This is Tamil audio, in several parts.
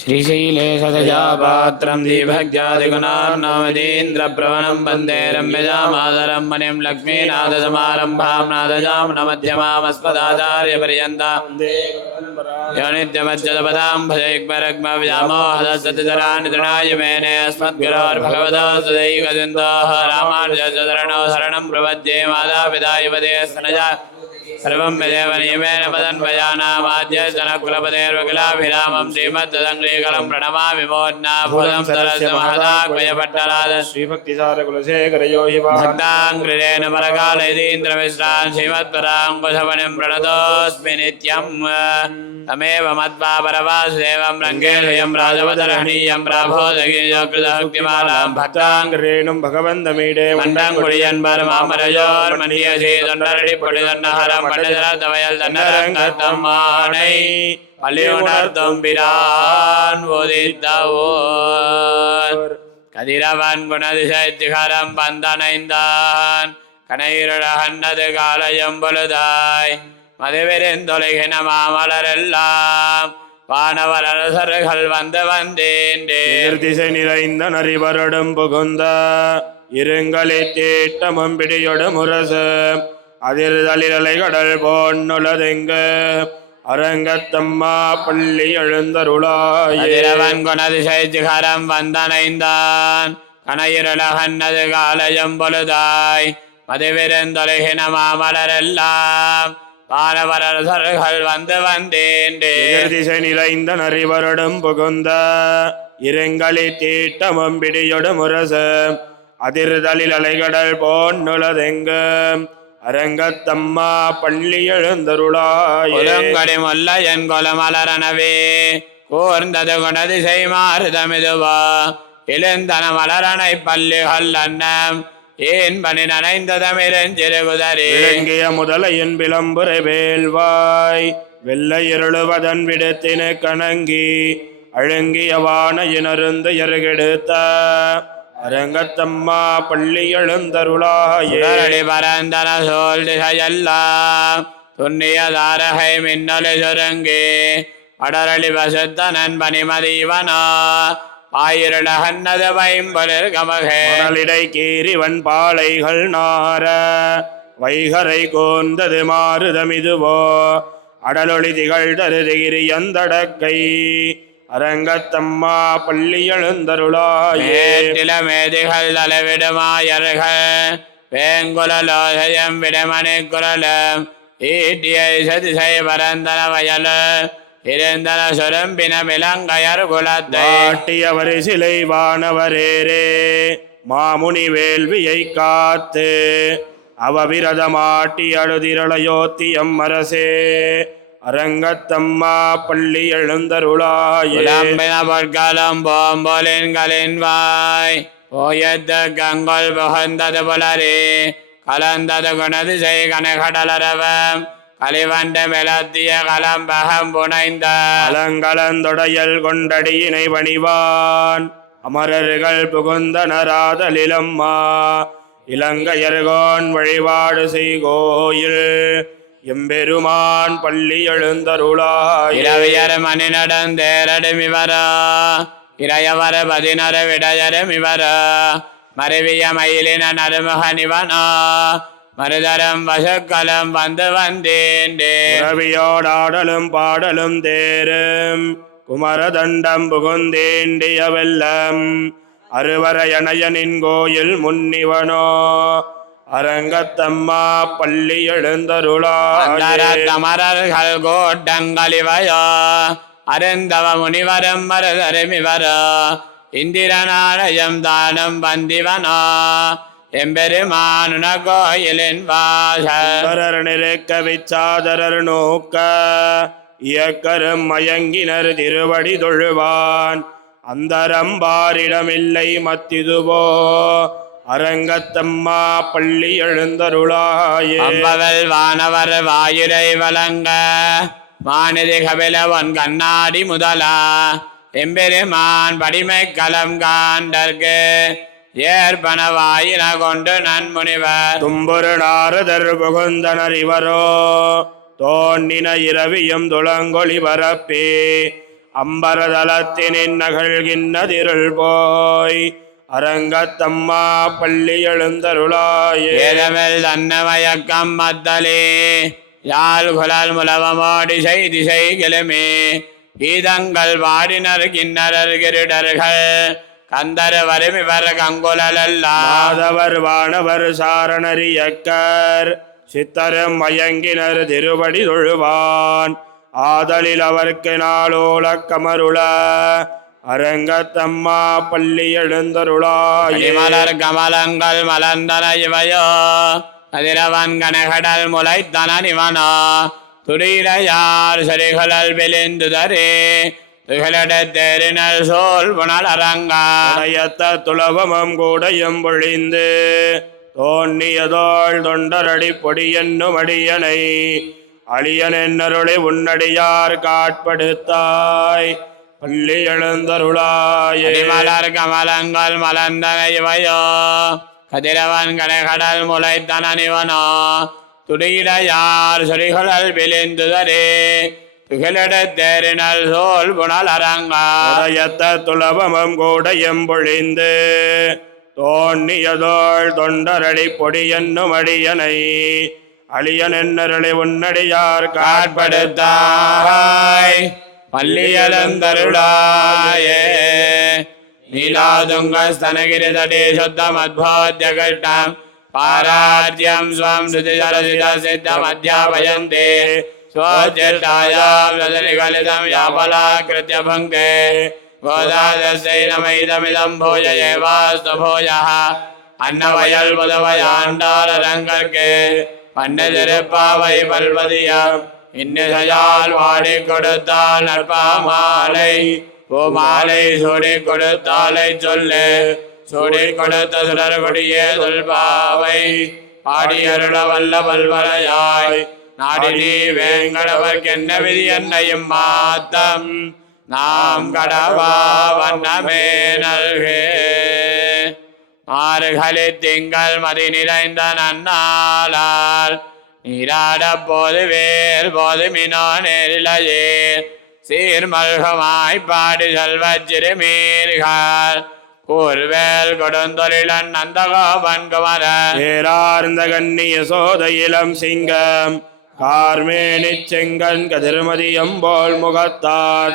श्रीशैले सदजापात्रं दीभक्त्यादिगुणार्णवदीन्द्रप्रवणं वन्दे रम्यजामादरं मणिं लक्ष्मीनाथसमारम्भां नाथजामनमध्यमामस्मदाचार्यपर्यन्तां यो नित्यमच्युतपदां भजैक्मरग्मव्यामोहदसतितरानितृणाय मेने अस्मद्गुरोर्भगवतोऽस्तु दैकसिन्धोः रामानुजचरणौ शरणं प्रपद्ये मातापिता युवते स्तनजा सर्वं यदेव नियमेन मदन्वयानामाद्य जनकुलपतेर्वकिलाभिरामं श्रीमद्दङ्ग्रीकलं प्रणमामि मोन्नाभूतं सरस्य महदाक्वयपट्टराद श्रीभक्तिसारकुलशेखरयो हि भक्ताङ्ग्रिरेण परकालयतीन्द्रमिश्रान् श्रीमत्पराङ्कुशमणिं प्रणतोऽस्मि नित्यम् तमेव मत्वा परवासुदेवं रङ्गेशयं राजवदरणीयं प्राभोदगिरिजकृतभक्तिमालां भक्ताङ्ग्रेणुं भगवन्तमीडे मण्डङ्कुडियन् परमामरयोर्मणीयसे தொண்டரடி பொடிதன்னஹரம் பண்டதரதவயல் தன்னரங்கத்தம்மானை பள்ளியுணர்த்தும் பிரான் ஓதித்தவோர் கதிரவன் குணதிசைத்திகரம் பந்தனைந்தான் கனையுரகன்னது காலையும் பொழுதாய் மதுவிருந்தொலைகின மாமலரெல்லாம் வானவரசர்கள் வந்து வந்தேண்டே திசை நிறைந்த நரிவரடும் புகுந்த இருங்களி தீட்டமும் பிடியொடு முரசு அதிர்தலிலை கடல் போன்னுலதெங்கு அரங்கத்தம்மா பள்ளி எழுந்தருளாய் அதிரவன் குணதிசை சிகரம் வந்தனைந்தான் கனையுரகன்னது காலையும் பொழுதாய் மதுவிருந்தொலைகின மாமலரெல்லாம் வானவரசர்கள் வந்து வந்தேண்டே திசை நிறைந்த நரிவரடும் புகுந்த இருங்களி தீட்டமும் பிடியொடு முரசு அதிர்தலில் அலைகடல் போன்னுலதெங்கு அரங்கத்தம்மா பள்ளி எழுந்தருளாய் உலங்கடி முல்ல என் கொலமலரனவே கூர்ந்தது குணதிசை மாறுதமிதுவா இழுந்தன மலரனை பள்ளிகள் அன்னம் ஏன் பணி நனைந்த தமிழஞ்சிறுகுதரே இளங்கிய முதலையின் விளம்புரை வேல்வாய் வெள்ளை இருளுவதன் விடத்தின கணங்கி அழுங்கிய வானையினருந்து எருகெடுத்த அரங்கத்தம்மா பள்ளி எழுந்தருளாயே பரந்தன சோல் திசையெல்லாம் துண்ணிய தாரகை மின்னொலி சுருங்கி அடரளி வசுத்தனன் பனிமதீவனா ஆயிரடகன்னது வைம்பொலிர் கமகேடை கீரிவன் பாளைகள் நார வைகரை கோந்தது மாறுதமிதுவோ அடலொளி திகழ் தருதிகிரி எந்தடக்கை அரங்கத்தம்மா பள்ளி எழுந்தருளாயே மேதிகள் தலைவிடுமாயர்கள் வேங்குலலோசயம் விடமணி குரலும் ஈட்டியை சதிசை பரந்தன வயல் இருந்தன சுரம்பின விலங்கையர் குலத்தை ஆட்டியவர் சிலை வானவரேரே மாமுனி வேள்வியை காத்து அவவிரதமாட்டி அழுதிரளையோத்தியம் அரசே அரங்கத்தம்மா பள்ளி எழுந்தருளாயே பொற்காலம் போம்பொலின்களின் வாய் போயத்து கங்கொல் புகந்தது புலரே கலந்தது குணதிசை கனகடலரவம் கலிவண்ட மெலத்திய கலம்பகம் புனைந்த அலங்கலந்தொடையல் கொண்டடியினை பணிவான் அமரர்கள் புகுந்தனராதலிலம்மா இலங்கையர்கோன் வழிபாடு செய்கோயில் எம்பெருமான் பள்ளி எழுந்தருளாய் இரவியர் மணி நடந்தேரடுமிவரா இறையவர பதினர விடையருமிவரா மருவிய மயிலின நறுமுகனிவனா மருதரம் வசுக்களம் வந்து வந்தேண்டே ரவியோடாடலும் பாடலும் தேரும் குமரதண்டம் புகுந்தேண்டிய வெல்லம் அருவரையணையனின் கோயில் முன்னிவனோ அரங்கத்தம்மா பள்ளி எழுந்தருளாயே கமரர்கள் கோட்டங்களிவையோ அருந்தவ முனிவரம் மருதருமிவரோ இந்திரநாடயம் தானம் வந்திவனோ எம்பெருமானுன கோயிலின் வாசர் நிற்க விச்சாதரர் நோக்க இயக்கரும் மயங்கினர் திருவடி தொழுவான் அந்தரம்பாரிடமில்லை மத்திதுவோ அரங்கத்தம்மா பள்ளி எழுந்தருளாயே அம்பவல் வானவர் வாயுரை வழங்க மாநிதி கபிலவன் கண்ணாடி முதலா எம்பெருமான் படிமை களம் காண்டற்கு ஏற்பன வாயின கொண்டு நன்முனிவர் தும்புரு நாரதர் புகுந்தனர் இவரோ தோன்னின இரவியும் துளங்கொளி பரப்பே அம்பரதலத்தினின் நகழ்கின்னதிருள் போய் அரங்கத்தம்மா பள்ளி எழுந்தருளாயே. ஏதமில் தன்னமயக்கம் மத்தலே யாழ் குழல் முலவமோடி திசை கிளமே கீதங்கள் பாடினர் கிண்ணரர் கிருடர்கள் கந்தர் வருமிவர் கங்குலல்லாதவர் வானவர் சாரணரியக்கர் சித்தரும் மயங்கினர் திருவடி தொழுவான் ஆதலில் அவர்க்கு நாளோல கமருள அரங்கத்தம்மா பள்ளி எழுந்தருளாயே. மலர் கமலங்கள் மலர்ந்தன இவையோ கதிரவன் கனகடல் முளைத்தன இவனோ துடிரையார் சரிகுழல் விழிந்துதரே துகளடத்தேரினல் சோல் புனல் அரங்காயத்த துளவமம் கூடையும் பொழிந்து தோன்னியதோள் தொண்டரடி பொடி என்னும் அடியனை அழியன் என்னருளை உன்னடியார் காட்படுத்தாய் பள்ளி எழுந்தருளாயே. மலர் கமலங்கள் மலர்ந்தன இவையோ கதிரவன் கனகடல் முளைத்தன இவனோ துடிரையார் சரிகுழல் விழிந்துதரே துகளடத்தேரினல் சோல் புனல் அரங்காயத்த துளவமம் கூடையும் பொழிந்து தோன்னியதோள் தொண்டரடி பொடி என்னும் அடியனை அழியன் என்னருளை உன்னடியார் காட்படுத்தாய் பள்ளி எழுந்தருளாயே. நீலாதுங்க ஸ்தனகிரிதடே சுத்தமத்போத்ய கஷ்டம் பாராஜ்யம் ஸ்வம் ஸ்ருதிசரசித சித்தம் அத்தியாபயந்தே ஸ்வஜ்யர்த்தாயாம் ரஜனிகலிதம் யாபலாக்ருத்ய பங்கே கோதாதஸ்யை நமைதமிதம் பூய ஏவாஸ்து பூயः அன்னவயல் புதவையாண்டாரங்கற்கு பன்னதிருப்பாவை பல்வதியம் இன்னிசையால் வாடி கொடுத்தால் நற்பாமாலை பூமாலை சூடி கொடுத்தாலை சொல்லு சூடி கொடுத்த சுடர்கொடியே சொல்பாவை பாடியருள வல்ல பல்வரையாய் நாடி நீ வேங்கடவர்க்கென்ன விதி என்னையும் மாத்தம் நாம் கடவா வண்ணமே நல்கே. மார்கழி திங்கள் மதி நிறைந்த நன்னாளால் நீராட போது வேர் போது மினோ நேரிலையே சீர்மல்கமாய் பாடி செல்வச் சிறுமீர்கள் கூர்வேல் கொடுந்தொழிலன் நந்தகோபன் குமர ஏரார்ந்த கண்ணிய சோத இளம் சிங்கம் கார்மேனி செங்கன் கதிர்மதியம் போல் முகத்தான்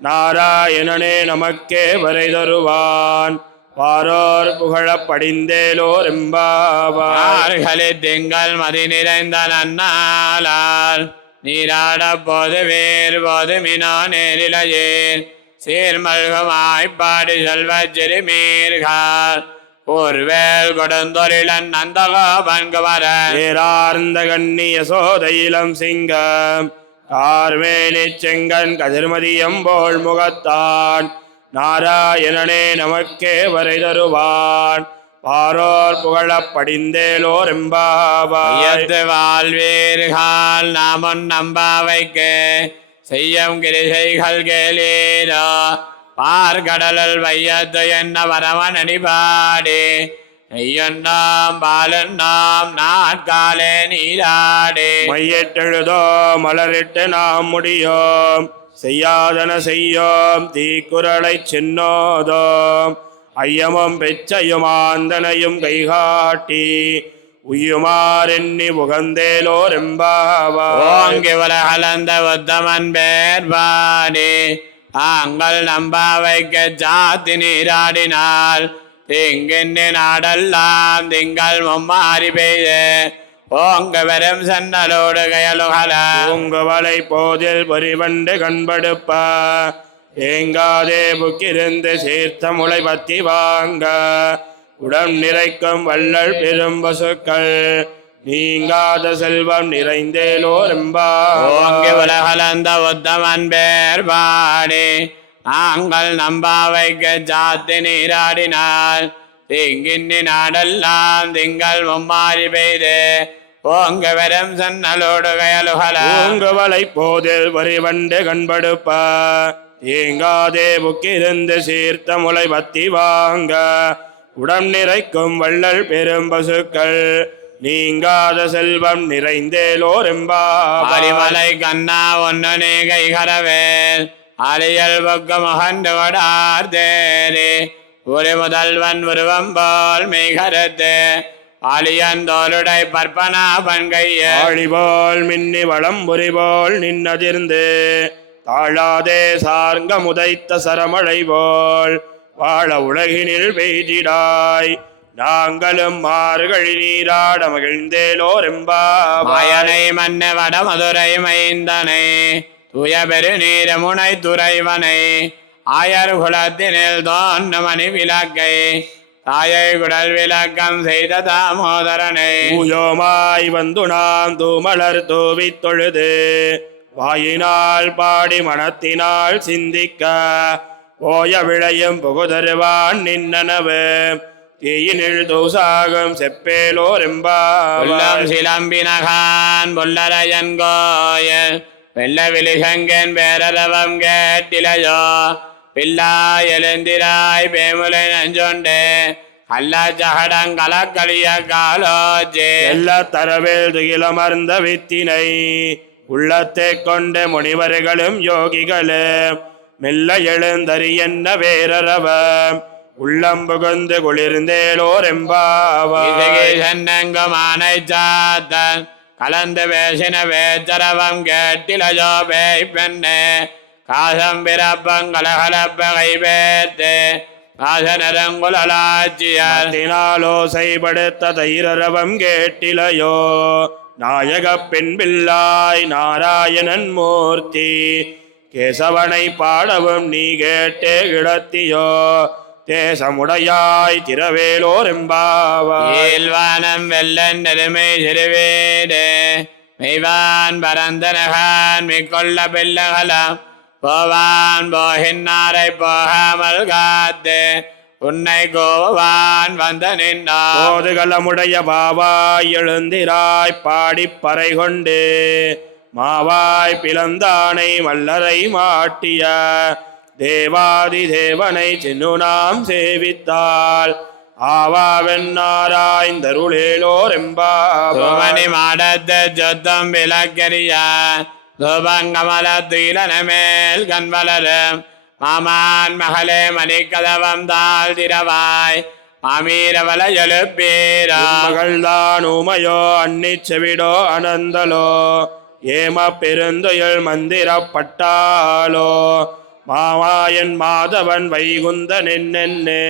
நாராயணனே நமக்கே வரை தருவான் பாரோர் புகழப் படிந்தேலோர் எம்பாவார்களே திங்கள் மதி நிறைந்த நன்னாளால் நீராட போது வேறு போது மினோ நேரிலையே சீர்மல்கமாய் பாடி செல்வச் சிறுமீர்கள் கூர்வேல் கொடுந்தொழிலன் நந்தகோபன் குமர ஏரார்ந்த கண்ணிய சோத இளம் சிங்கம் கார்மேனி செங்கன் கதிர்மதியம் போல் முகத்தான் நாராயணனே நமக்கே வரை தருவான் பாரோர் புகழப் படிந்தேலோர் எம்பாவாய். வாழ்வீர்கள் நாமுன் நம்பாவைக்கு செய்யும் கிரிசைகள் கேளீரோ பார்கடலில் வையத்து என்ன வரவன் அடிபாடி நெய்யொன்னாம் பாலன்னாம் நாட்காலே நீராடி மையிட்டெழுதோ மலரிட்டு நாம் முடியோம் செய்யாதன செய்யோம் தீக்குறளை சின்னோதோம் ஐயமும் பெச்சையுமாந்தனையும் கைகாட்டி உய்யுமாறெண்ணி உகந்தேலோர் எம்பாவாய். ஓங்கி உலகலந்த உத்தமன் பேர்பாடி ஆங்கள் நம்பாவைக்கு சாத்தி நீராடினால் திங்கின்றி நாடெல்லாம் திங்கள் மும்மாறி பெய்து ஓங்க வெறும் சன்னலோடு கயலுகல உங்குவலை போதில் பொறிவண்டு கண்படுப்ப ஏங்காதே புக்கிருந்து சீர்த்த முளை பத்தி வாங்க உடம் நிறைக்கும் வள்ளல் பெரும் பசுக்கள் நீங்காத செல்வம் நிறைந்தேலோர் ஓங்கி உலகலந்த உத்தமன் பேர்பாடி நாங்கள் நம்பாவைக்கு சாத்தி நீராடினால் திங்கின்றி நாடெல்லாம் திங்கள் மும்மாறி பெய்து ஓங்க வெறும் சன்னலோடு கயலுகல உங்குவலை போதில் பொறிவண்டு கண்படுப்ப ஏங்காதே புக்கிருந்து சீர்த்த முளை பத்தி வாங்க உடம் நிறைக்கும் வள்ளல் பெரும் பசுக்கள் நீங்காத செல்வம் நிறைந்தேலோர் எம்பாவாய். பரிமலை கண்ணா ஒன்னு நீ கைகரவேல் ஆலியல் பொக்க முகண்டு கொடார் தேரி ஒரு முதல்வன் உருவம் போல் மெய்கருத்து ஆலியன் தோளுடை பற்பனா பண்கைய ஆழிபோல் மின்னி வளம்புரி போல் நின்னதிர்ந்து தாழாதே சார்ங்க முதைத்த சரமழை போல் வாழ உலகினில் பெய்திடாய் நாங்களும் மார்கழி நீராட மகிழ்ந்தேலோரெம்பாவாயனை மாயனை மன்ன வட மதுரை மைந்தனை தூய பெருநீர முனை துறைவனை ஆயர் குலத்தினில் தோன்ற மணி விளக்கை தாயை குடல் விளக்கம் செய்த தாமோதரனை பூயோமாய் வந்து நாம் தூமலர் தூவித் தொழுது வாயினால் பாடி மனத்தினால் சிந்திக்க போய விளையும் புகுதருவான் நின்னனவு தீயினில் தூசாகம் செப்பேலோரெம்பாவாய் சிலம்பினகான் பொல்லரையன் கோயில் வெள்ள விழிசங்கன் பேரரவம் கேட்டிலையோ பில்லாய் எழுந்திராய் பேமுலை நஞ்சொண்டு அல்ல ஜகடங்கலக்களிய காலோஜே எல்லா தரவில் துகிலமர்ந்த வித்தினை உள்ளத்தை கொண்ட முனிவர்களும் யோகிகளும் மெல்ல எழுந்தறியன்ன வேரரவம் உள்ளம் புகுந்து குளிர்ந்தேலோரெம்பாவாய் சன்னங்கமானை சாத்தன் கலந்து பேசின வேச்சரவம் கேட்டிலையோ பேய் பெண்ணே காசம் பிறப்பங்கலகலப்ப கைபேர்த்து காசனரங்குலாச்சியாலோசைப்படுத்த தைரரவம் கேட்டிலையோ நாயக பெண் பிள்ளாய் நாராயணன் மூர்த்தி கேசவனை பாடவும் நீ கேட்டே கிடத்தியோ தேசமுடையாய் திரவேலோரெம்பாவாய் வானம் வெள்ளன் நெருமை சிறுவேடு மெய்வான் பரந்தனகான் மிக்கொள்ள பிள்ளகலம் போவான் போகின்னாரை போகாமல் காத்து உன்னை கோவான் வந்த நின்றான் போதுகளமுடைய பாவாய் எழுந்திராய் பாடிப் பறை கொண்டு மாவாய் பிளந்தானை மல்லரை மாட்டிய தேவாதி தேவனை சின்னு நாம் சேவித்தால் ஆவாவென்னாராய்ந்தருளேலோரெம்பாவாய் மாடத்து சொத்தம் விளக்கரிய தூபங்கமல துயிலன மேல் கண்வளரும் மாமான் மகளே மணிக்கதவம் தாழ் திரவாய் மாமீரவல எழுப்பீரா மகள்தான் உமையோ அன்னி செவிடோ அனந்தலோ ஏம பெருந்துயல் மந்திரப்பட்டாலோ மாமாயன் மாதவன் வைகுந்த நின்னே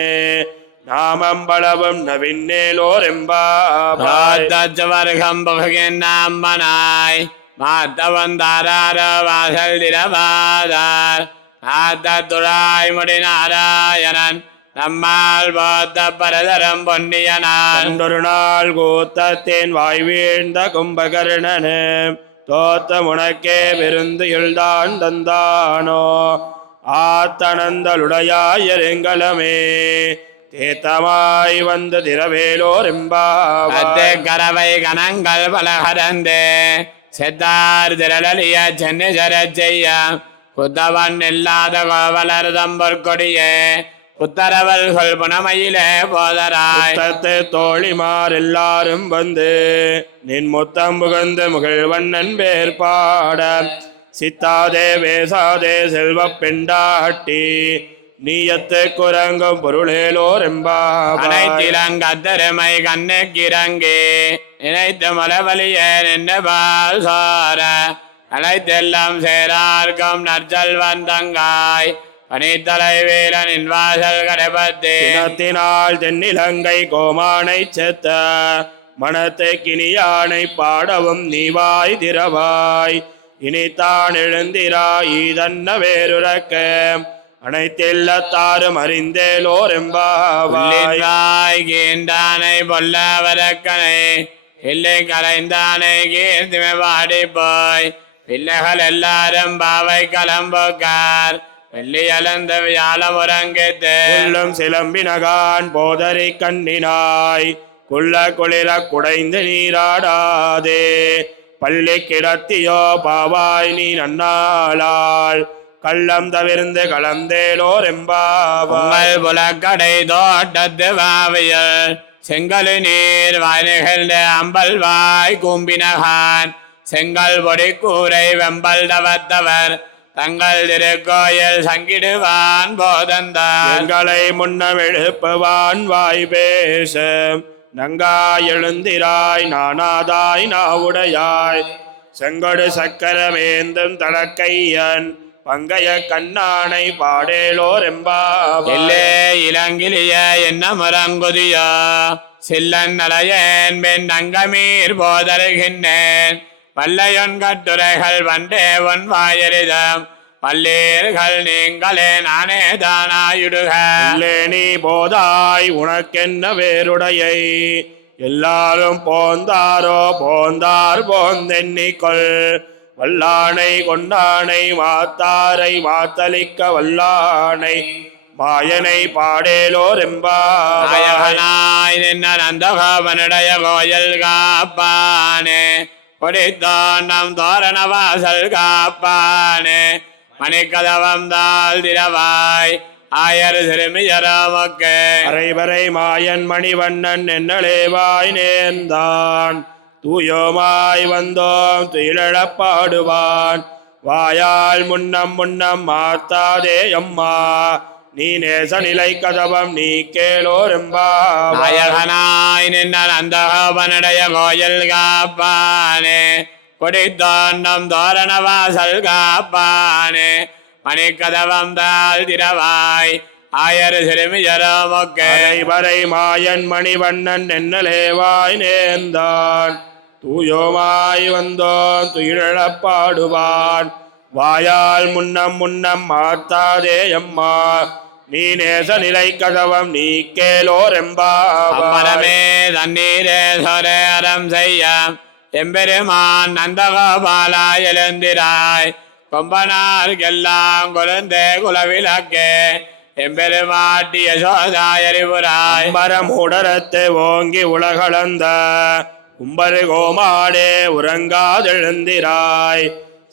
நாமம்பளவும் நவின்னேலோரெம்பாவாய் நாம்பனாய் மாத்தவன் தாரார வாசல் திரவாதார் துழாய் முடி நாராயணன் நம்மால் போத்த பரதரம் பொன்னியனான் ஒரு நாள் கூத்தத்தேன் வாய் வீழ்ந்த கும்பகர்ணனு தோத்த முனக்கே விருந்து எழுதான் தந்தானோ ஆத்தனந்தலுடையாயரெங்கலமே தேத்தமாய் வந்து திரவேலோரெம்பாவாய் கரவை கணங்கள் பலகரந்து செத்தார் திரளிய சென்னை சர செய்ய குத்தவன் இல்லாத கோவலர் தம்பொற்கொடியே புத்தரவல்கள் புனமையிலே போதராய் தோழிமார் எல்லாரும் வந்து நின் முத்தம் புகந்து முகிழ்வண்ணன் பேர் பாட சித்தாதே வேசாதே செல்வ பெண்டாட்டி நீயத்து குரங்கும் பொருளேலோரெம்பாவாய் கண்ணுக்கிறங்கே நினைத்து மலவலியே நின்று பால் சார அனைத்தெல்லாம் சேரார்க்கும் நற்சல் வந்தங்காய் பனித்தலை வீரனின் வாசல் கடைபத்தினால் தென்னிலங்கை கோமானை செத்த மனத்தை கிணியானை பாடவும் நீவாய் திரவாய் இனித்தான் எழுந்திராய் தன்ன வேறுரக்க அனைத்தெல்லத்தாரும் அறிந்தேலோரெம்பாவாய் கீண்டானை பொல்லவரக்கனை இல்லை கலைந்தானை கீர்த்திமை பாடி போய் பிள்ளைகள் எல்லாரும் பாவை கலம்போக்கார் வெள்ளி அலந்த வியாழம் உறங்கித்து உள்ளும் சிலம்பினகான் போதரை கண்ணினாய் குள்ள குளிர குடைந்து நீராடாதே பள்ளி கிடத்தியோ பாவாய் நீ நன்னாளாள் கள்ளம் தவிர்ந்து கலந்தேலோரெம்பாவாய் புலக்கடை தோட்டத்து வாவியல் செங்கலு நீர் வாய் நிகழ்ந்த அம்பல் வாய் கூம்பினகான் செங்கல் பொடி கூரை வெம்பல் தவத்தவர் தங்கள் திருக்கோயில் சங்கிடுவான் போதந்தார் எங்களை முன்னம் எழுப்புவான் வாய் பேச நங்காய் எழுந்திராய் நானாதாய் நாவுடையாய் செங்கொடு சக்கரமேந்தும் தடக்கையன் பங்கைய கண்ணானை பாடேலோர் எம்பாவாய். எல்லே இளங்கிலிய என்ன முரங்குதியோ சில்லன் நலையேன் பெண் அங்கமீர் போதருகின்றேன் வல்லையொன் கட்டுரைகள் வண்டே உன் வாயரிதம் பல்லீர்கள் நீங்களே நானே தானாயுடுக. இல்லே நீ போதாய் உனக்கென்ன வேறுடையை எல்லாரும் போந்தாரோ போந்தார் போந்தெண்ணிக்கொள் வல்லானை கொண்டானை மாத்தாரை மாத்தளிக்க வல்லானை மாயனை பாடேலோர் எம்பாவாய். நாயகனாய் நின்ன நந்தகோபனுடைய கோயில் காப்பானே கொடித்தோண்டம் தோரண வாசல் காப்பானே மணிக்கதவம் தாள் திரவாய் ஆயர் சிறுமியரோமுக்கு அரைவரை மாயன் மணிவண்ணன் என்னளேவாய் நேர்ந்தான் தூயோமாய் வந்தோம் துயிலழப்பாடுவான் வாயால் முன்னம் முன்னம் மாத்தாதே அம்மா நீ நேச நிலை கதவம் நீ கேளோர் எம்பாவாய். நாயகனாய் நின்ன நந்தகோபனுடைய கோயில் காப்பானே கொடித்தோண்டம் தோரண வாசல் காப்பானே மணிக்கதவம் தாள் திரவாய் ஆயர் சிறுமியரோமுக்கு அரைவரை மாயன் மணிவண்ணன் என்னலேவாய் நேர்ந்தான் தூயோமாய் வந்தோம் துயிலழப்பாடுவான் வாயால் முன்னம் முன்னம் மாத்தாதே அம்மா நீ நேச நிலை கதவம் நீ கேளோர் எம்பாவாய். அம்பரமே தண்ணீரே சொரே அறம் செய்ய எம்பெருமான் நந்தகோபாலா எழுந்திராய் கொம்பனார்கெல்லாம் குழந்தே குலவிளக்கே எம்பெருமாட்டிய சோதாயறிவுராய். மரமுடரத்தை ஓங்கி உலகளந்த கும்பரு கோமாடே உறங்காதெழுந்திராய்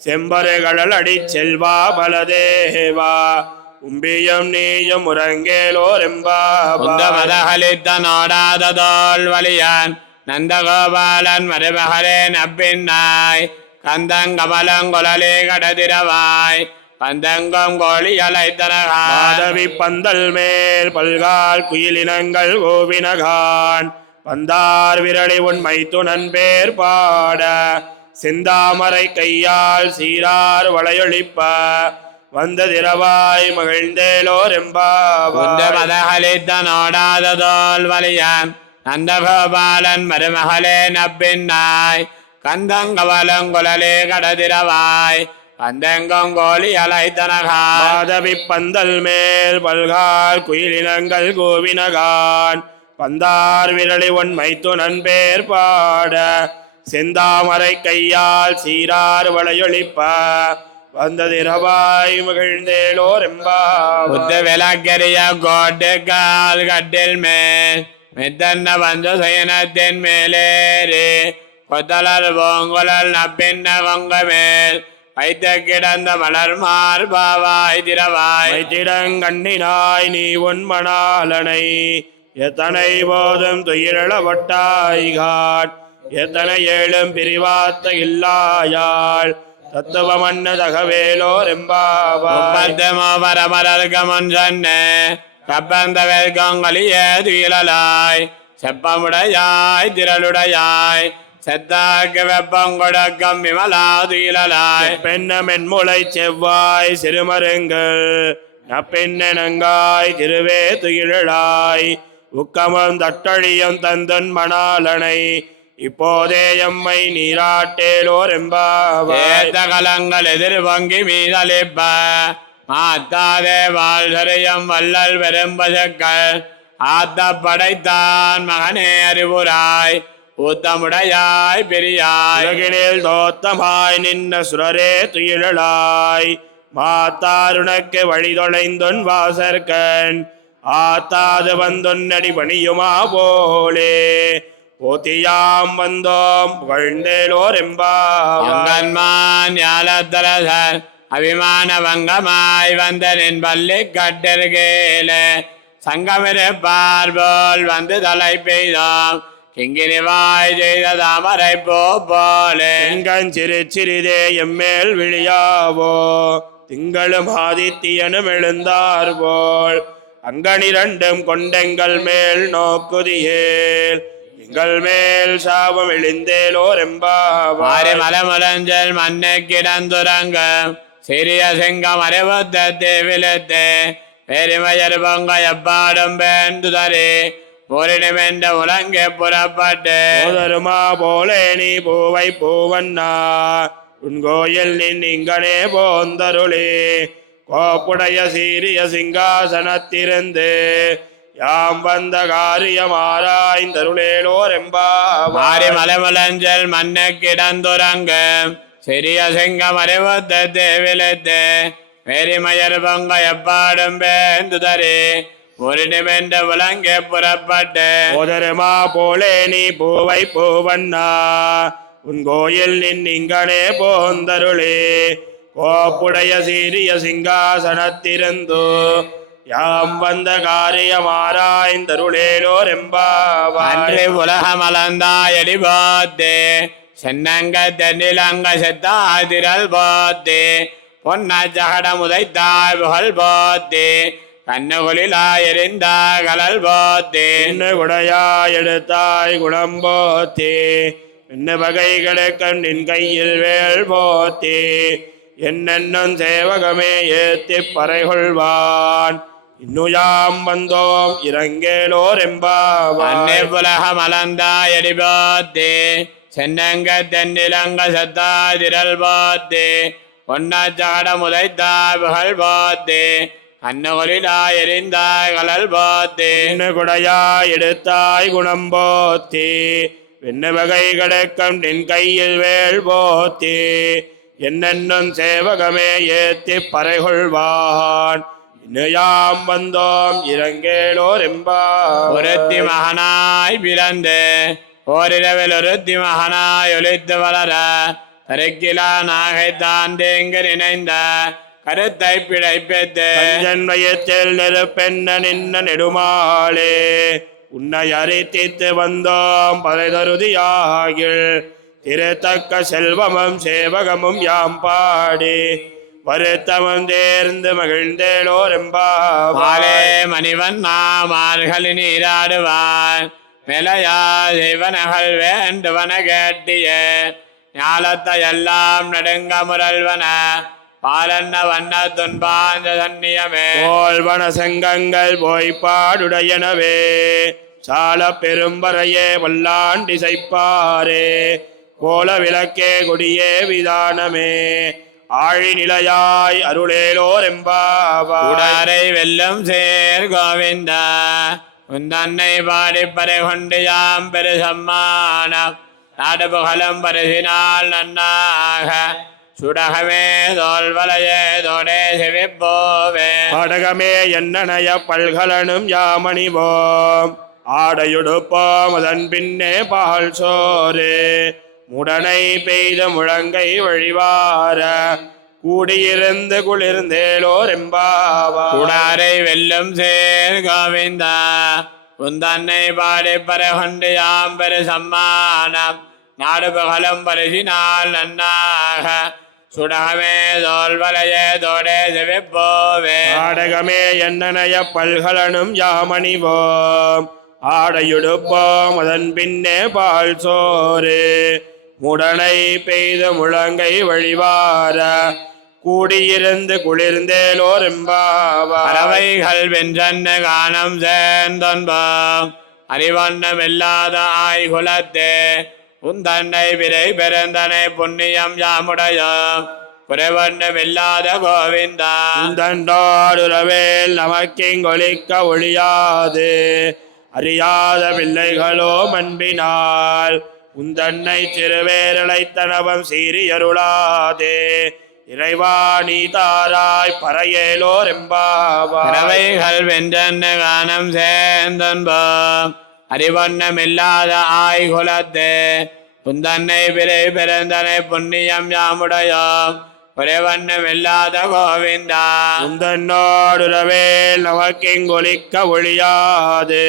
செம்பருகளல் அடி செல்வா பலதேவா உம்பியும் நீயும் உறங்கேலோர் எம்பாவாய். மதகளித்த நோடாததோல் வலியான் நந்தகோபாலன் மருமகளே நப்பின்னாய் கந்தங்கமலங்குழலே கடதிரவாய் பந்தங்கம் கோழி அலைத்தனகான் மாதவி பந்தல் மேல் பல்கால் குயிலினங்கள் கோவினகான் பந்தார் விரளி உண்மை துணன் பேர் பாட செந்தாமரை கையால் சீரார் வளையொழிப்ப வந்த திரவாய் மகிழ்ந்தேலோர் எம்பாவாய். மதகளித்த நோடாததோல் வலியான் நந்தகோபாலன் மருமகளே நப்பின்னாய் கந்தங்கவலங்குழலே கடதிரவாய் பந்தங்கம் கோழி அலைத்தனகான் மாதவி பந்தல் மேல் பல்கால் குயிலினங்கள் கோவினகான் பந்தார் விரளி உண்மை துணன் பேர் பாட செந்தாமரை கையால் சீரார் வளையொழிப்ப வந்ததிரவாய் மகிழ்ந்தேலோர் எம்பாவாய். விளக்கரிய கோட்டு கால் கட்டில் மேல் மித்தன்ன பஞ்ச சயனத்தின் மேலேறி கொத்தலர் பூங்குழல் நப்பின்ன கொங்க மேல் வைத்த கிடந்த மலர் மார்பாவாய் திரவாய். வைத்திடங்கண்ணினாய் நீ உன் மணாலனை எத்தனை போதும் துயிலவட்டாய்காட் எத்தனை ஏழும் பிரிவாத்த இல்லாயாள் தத்துவமன்ன தகவேலோர் எம்பாவாய். பரமரர்கமன் சொன்ன கப்பந்தவர் கொங்கலிய துயிலாய் செப்பமுடையாய் திரளுடையாய் செத்தாக்கு வெப்பம் கொடுக்கும் விமலா துயிலாய். பெண்ணமென் முளை செவ்வாய் சிறுமருங்கள் நப்பெண்ணங்காய் திருவே துயிலாய் உக்கமம் தட்டழியும் தந்தன் மணாலனை இப்போதே எம்மை நீராட்டேலோர் எம்பாவாய். கலங்கள் எதிர் பொங்கி மீதளிப்ப மாத்தாதே வாழ் சரியம் வல்லல் பெரும்பசுக்கள் ஆத்த படைத்தான் மகனே அறிவுராய் ஊத்தமுடையாய் பெரியாய். உலகினில் தோத்தமாய் நின்ன சுரரே துயிலாய் மாத்தாருனக்கு வழி தொலைந்தொன் வாசற்கண் ஆத்தாது வந்தொன்னடி பணியுமா போலே போத்தியாம் வந்தோம் புகழ்ந்தேலோர் எம்பாவாய். ஞாலத்தரசர் அபிமான வங்கமாய் வந்த நின் பள்ளி கட்டிற்கேல சங்கமிருப்பார் போல் வந்து தலை பெய்தோம் கிங்கினிவாய் செய்த தாமரை போலே. சிறு சிறிதே எம்மேல் விழியாவோ திங்களும் ஆதித்தியனும் எழுந்தார்போல் அங்கனிரண்டும் கொண்டெங்கள் மேல் நோக்குதியேல் எங்கள் மேல் சாபம் எழுந்தேலோர் மாறி எம்பாவாய். மலமுலஞ்சல் மண்ணை கிடந்துறங்க சிறிய சிங்கம் அறிவுத்தே விழுத்து பெருமையர் பொங்க எப்பாடும் பேந்துதறி பொருடுமென்ற உலங்கே புறப்பட்டு போதருமா போலே நீ பூவை பூவண்ணா உன் கோயில் நின் இங்கனே போந்தருளே கோப்புடைய சீரிய சிங்காசனத்திருந்து யாம் வந்த காரியம் ஆராய்ந்தருளேலோர் மாறி எம்பாவாய். மலமுலஞ்சல் மண்ணை கிடந்துறங்க சிறிய சிங்கம் அறிவுத்தே விழுத்து பெருமையர் பொங்க எப்பாடும் பேந்துதறி பொருடுமென்ற உலங்கே புறப்பட்டு போதருமா போலே நீ பூவை பூவண்ணா உன் கோயில் நின் இங்கனே போந்தருளே கோப்புடைய சீரிய சிங்காசனத்திருந்து யாம் வந்த காரியம் ஆராய்ந்தருளேலோர் எம்பாவாய். அன்று உலகம் அளந்தாயடி போத்தே சென்னங்க தென்னிலங்க செத்தாதிரல் போத்தே பொன்ன ஜகடம் உதைத்தாய் புகழ் போத்தே கண்ணுகுலிலாய் எரிந்தா கலல் போத்தே என்ன குடையா எடுத்தாய் குணம் போத்தே என்ன வகைகளுக்கு நின் கையில் வேல் போத்தே என்னென்னும் சேவகமே ஏத்திப் பறைகொள்வான் இன்னுயாம் வந்தோம் இறங்கேலோர் அன்னே எம்பாவாய். உலகம் அளந்தாயடி போத்தே சென்னங்க தென்னிலங்க செத்தாதிரல் போத்தே பொன்ன ஜகடம் உதைத்தாய் புகழ் போத்தே கண்ணுகுலிலாய் எரிந்தா கலல் போத்தே என்ன குடையா எடுத்தாய் குணம் போத்தே என்ன வகைகளுக்கும் நின் கையில் வேல் போத்தே என்னென்னும் சேவகமே ஏத்திப் பறைகொள்வான் இன்னுயாம் வந்தோம் இறங்கேலோர் எம்பாவாய். ஒருத்தி மகனாய் பிறந்து ஓரிரவில் ஒருத்தி மகனாய் ஒளித்து வளர கருக்கிலா நாகை தாண்டேங்கு நினைந்த கருத்தை பிழைப்பித்து கஞ்சன் வயத்தில் நெருப்பென்ன நின்ன நெடுமாளே உன்னை அரித்தித்து வந்தோம் பலைதருதியாகில் திருத்தக்க செல்வமும் சேவகமும் யாம் பாடி வருத்தமும் தேர்ந்து மகிழ்ந்தேலோர் மாலே எம்பாவாய். மணிவண்ணா மார்கழி நீராடுவார் நிலையா சிவனகள் வேண்டுவன கேட்டிய ஞாலத்தை எல்லாம் நடுங்க முரல்வன பாலன்ன வண்ண துன்பாந்த சன்னியமே போல்வன செங்கங்கள் போய்ப்பாடுடையனவே சால பெரும்பறையே வல்லாண்டி சைப்பாரே கோல விளக்கே கொடியே விதானமே ஆழி நிலையாய் அருளேலோர் எம்பாவாய். உடாரை வெல்லும் சேர் கோவிந்தா உந்தன்னை பாடி பறை கொண்டு யாம் பெரு சம்மானம் நாடு புகழும் பரிசினால் நன்னாக சுடகமே தோல்வலையே தோடே செவிப்போவே பாடகமே என்னனைய பல்கலனும் யாமணிவோம் ஆடையுடுப்போம் அதன் பின்னே பால் சோறு முடனை பெய்த முழங்கை வழிவார கூடியிருந்து குளிர்ந்தேலோர் எம்பாவாய். உடாரை வெல்லும் சேர் கோவிந்தா உந்தன்னை பாடி பறை கொண்டு யாம் பெரு சம்மானம் நாடு புகழும் பரிசினால் நன்னாக சுடகமே தோல்வலையே தோடே செவிப்போவே ஆடகமே என்னனைய பல்கலனும் யாமணிவோம் ஆடையுடுப்போம் அதன் பின்னே பால் சோறு முடனை பெய்த முழங்கை வழிவார கூடியிருந்து குளிர்ந்தேலோர் எம்பாவாய். பறவைகள் வென்றன்ன காணம் சேர்ந்தொன்பம் அறிவண்ணம் இல்லாத ஆய்குலத்தே உந்தன்னை விரை பெருந்தனை புண்ணியம் யாமுடையோம் குறைவண்ணம் இல்லாத கோவிந்தா உந்தண்டோடுறவேல் நமக்கிங்கொலிக்க ஒழியாது அறியாத பிள்ளைகளோ அன்பினால் உந்தன்னை சிறுவேரலைத்தனவம் சீரியருளாதே இறைவா நீ தாராய் பறையேலோர் எம்பாவாய். பறவைகள் வென்றன்ன காணம் சேர்ந்தொன்பம் அறிவண்ணம் இல்லாத ஆய்குலத்தே உந்தன்னை விரை பெருந்தனை புண்ணியம் யாமுடையோம் குறைவண்ணம் இல்லாத கோவிந்தா உந்தன்னோடுறவேல் நமக்கிங்கொலிக்க ஒழியாது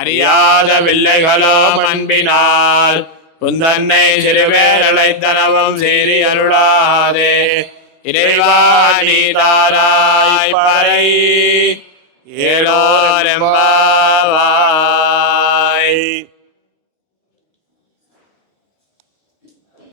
அறியாத பிள்ளைகளோ அன்பினால் உந்தன்னை சிறுவேரலைத்தனவும் சீறி அருளாதே இறைவா நீ தாராய் பறை ஏலோரெம்பாவாய்.